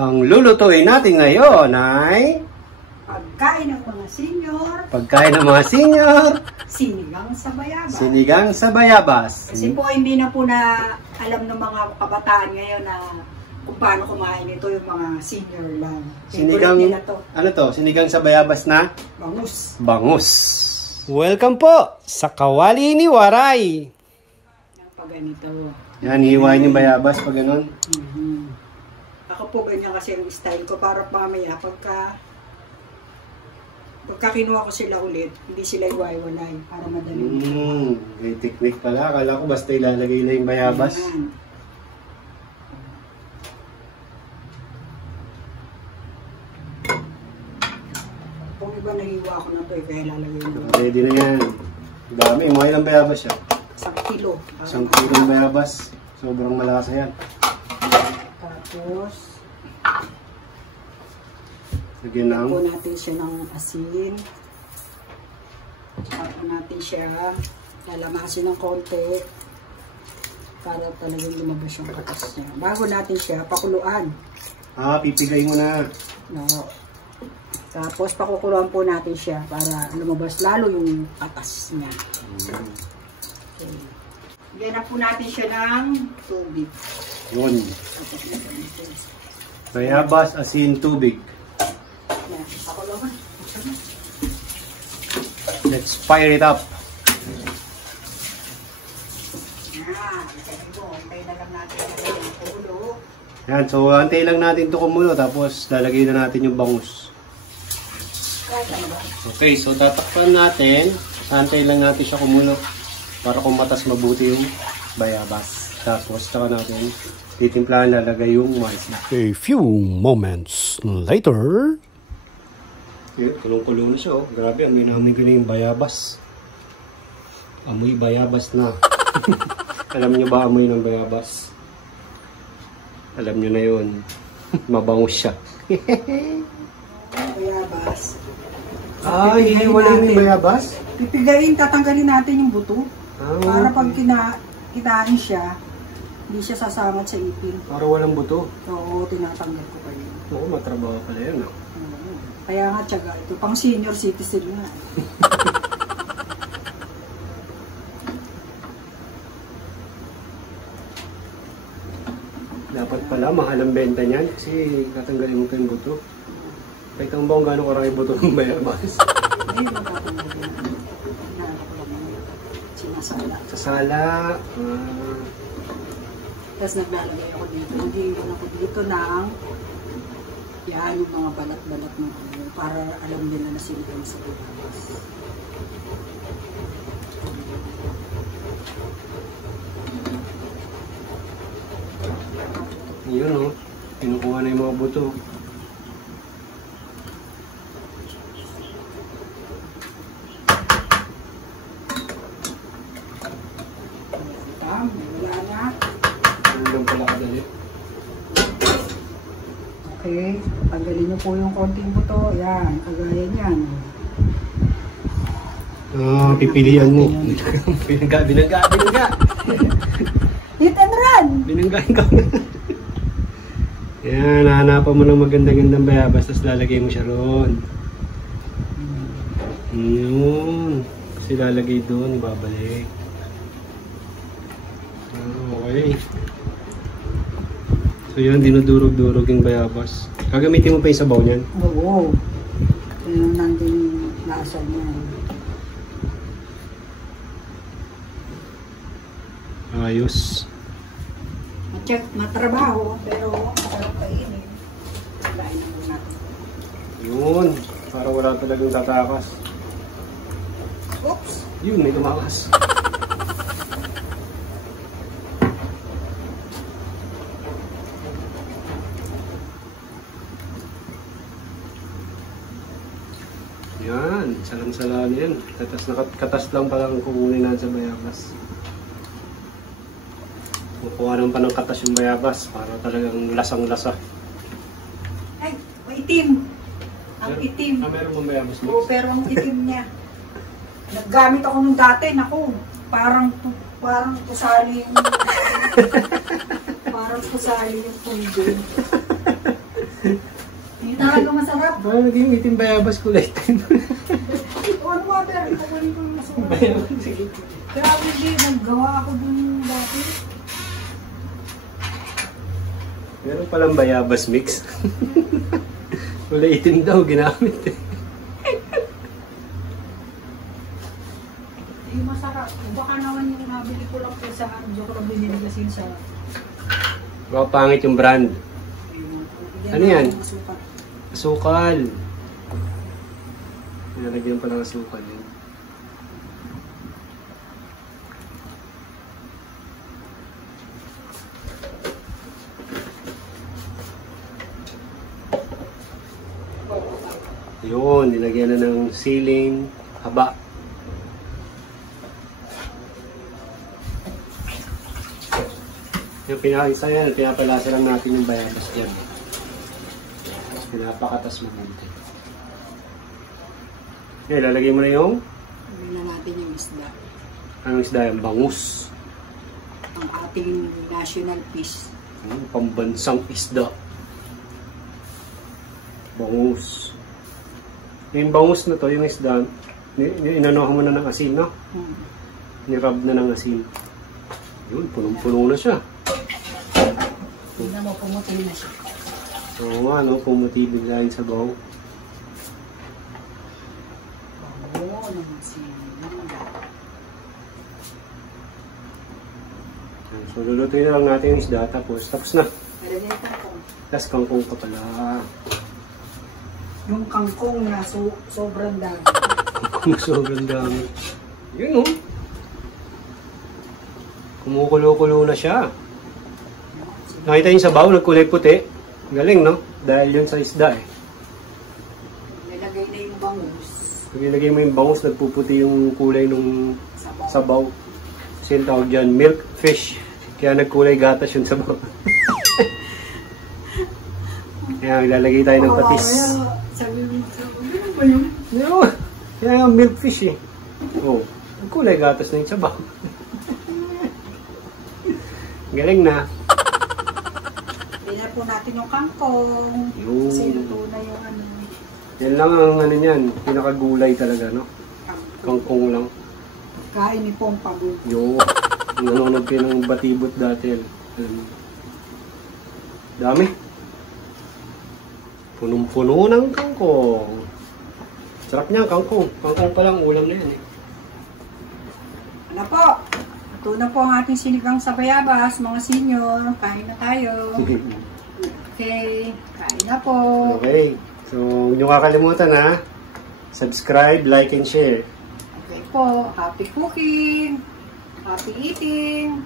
Ang lulutuin natin ngayon ay Pagkain ng mga senior. pagkain ng mga senior, Sinigang sa bayabas. sinigang sa bayabas. Kasi po hindi na po na alam ng mga kabataan ngayon na kung paano kumain ito yung mga senior lang. Sinigang, Favorite nila to. ano to? Sinigang sa bayabas na Bangus. bangus. Welcome po sa Kawali ni Waray. Pag ganito. Yan, hiwain yung bayabas pag ganun. Ako po ganyan kasi ang style ko para mamaya pagka kinuha ko sila ulit, hindi sila iwaiwalay para madali. May technique pala. Akala ko basta ilalagay na yung bayabas. Ayan. Kung iba nahiwa ko na to kaya lalagay mo. Ready na yan. Dami. Mga ilang bayabas siya? 1 kilo. 1 kilong bayabas. Sobrang malasa yan. Tapos, Lagyan ng po natin siya ng asin. Tapos natin siya lalamasin ng konti para talagang lumabas yung katas niya. Bago natin siya pakuluan. pipigay mo na. No. Tapos pakukuluan po natin siya para lumabas lalo yung katas niya. Okay. Bigyan na po natin siya ng tubig. Yun. Bayabas, asin, tubig. Yan, pakuluan. Let's fire it up. Yan, okay na lang natin yung kulo. Yan, so antay lang natin ito kumulo tapos lalagay na natin yung bangus. Okay, so tatakpan natin. Antay lang natin siya kumulo para kumatas mabuti yung bayabas. Tapos saka natin titimplahan, lalagay yung mais na. A few moments later. Yun, kulong-kulo na siya. Oh. Grabe, amoy na yung bayabas. Amoy bayabas na. Alam nyo ba amoy ng bayabas? Alam nyo na yun. Mabangus siya. Bayabas. Hihiwalay mo yung bayabas? Pipigayin, tatanggalin natin yung buto. Ah, Para pag kinain siya, hindi siya sasangat sa ipin. para walang buto. Oo, tinatanggal ko pa yun. Oo, matrabaho pala yun. Oh. Kaya nga, tiyaga ito. Pang senior citizen nga. Dapat pala, mahal ang benta niyan kasi tatanggalin mo pa yung buto. Kahit ang bang gano'ng karami buto ng bayabas. Hindi mo tatanggalin. Inaano ko lang yun. Sinasala. Sa sala. Tapos naglalagay ako dito. Naghihiwan ako dito ng yan, yung mga balat-balat ng ano, para alam nila na sinigang sa bayabas. Yun o. Kinukuha na yung mga buto. Wala na. Ano lang pala kadali. Okay, tanggalin niyo po yung konting buto. Yan, kagaya niyan. Pipilian mo. Binangga. Hit and run! Binanggain ka. Yan, hahanapan mo ng magandang-gandang bayabas, tapos lalagay mo siya roon. Yun. Kasi lalagay doon, ibabalik. Okay. So yun, dinudurog-durog yung bayabas. Gagamitin mo pa yung sabaw niyan? Oo. Yung nandun yung lasa niya. Ayos. Matrabaho, pero masarap kainin. Kain na muna. Yun. Para wala talagang tatakas. Oops! Yun, may tumakas. Yan, salang-salaan yan. Katas lang palang kukunin natin sa bayabas. Kukuha naman pa ng katas yung bayabas para talagang lasang-lasa. Ay, maitim! Ang itim. Meron mong bayabas mo? Oo, pero ang itim niya. Naggamit ako nung dati, naku, parang pusali yung... parang pusali yung pundo. Hindi talaga masarap. Parang naging itim bayabas kulay itim. One water, ikukunin ko yung masarap. Bayabas, sige. Grabe din, naggawa ako dun dati. Meron palang bayabas mix. Kulay itim daw, ginamit eh. Yung masarap. Baka naman yung nabili ko lang po sa Anjo ko lang binili kasi sa... Baka pangit yung brand. Ano yan? Masukal. Asukal. Nalagyan pa ng asukal yun. Yun, nilagyan na ng siling haba. Yung pinakaisa yan, pinapalasa lang natin yung bayabas dyan. Pinapakatas mabuti. Okay, lalagay mo na yung... Lagyan na natin yung isda. Anong isda yan? Bangus. Ang ating national fish. Pambansang isda. Bangus. Yung bangus na to, yung isda, inanohan mo na ng asin, no? Nirab na ng asin. Yun, punong-puno na siya. Tignan mo, pumuti na siya. Oo nga, no? Pumuti bigla yung sabaw. Oo, naman siya. So, lulutuin na lang natin yung isda, tapos na. Lagyan yung kangkong. Tapos kangkong ka pala. Yung kangkong na sobrang dami. Kung sobrang dami. Yun, no? Kumukulo-kulo na siya. Nakita yung sabaw, nagkulay puti. Galing, no? Dahil yun sa isda, eh. Nilagay na yung bangus. Pag nilagay mo yung bangus, nagpuputi yung kulay ng Sabaw. sabaw. Kasi yung tawag dyan, milk fish. Kaya nagkulay gatas yung sabaw. Kaya ilalagay tayo ng patis. Sabi mo, ano ba yun? Yun. Kaya yung milk fish, eh. Oh, nagkulay gatas na yung sabaw. Galing na. Tingnan po natin yung kangkong. Yung... Kasi luto na yung ano. Yan lang ang ano niyan, pinakagulay talaga, no? Kangkong lang. Kain ni Pompago. Yo, nanonood kayo ng Batibot dati. Dami. Punong-puno ng kangkong. Sarap niya, kangkong. Kangkong pa lang, ulam na yan eh. Ano po? Ito na po ang ating sinigang sa bayabas, mga senior. Kain na tayo. Okay, kain na po. Okay. So, huwag niyo kakalimutan ha. Subscribe, like, and share. Okay po. Happy cooking. Happy eating.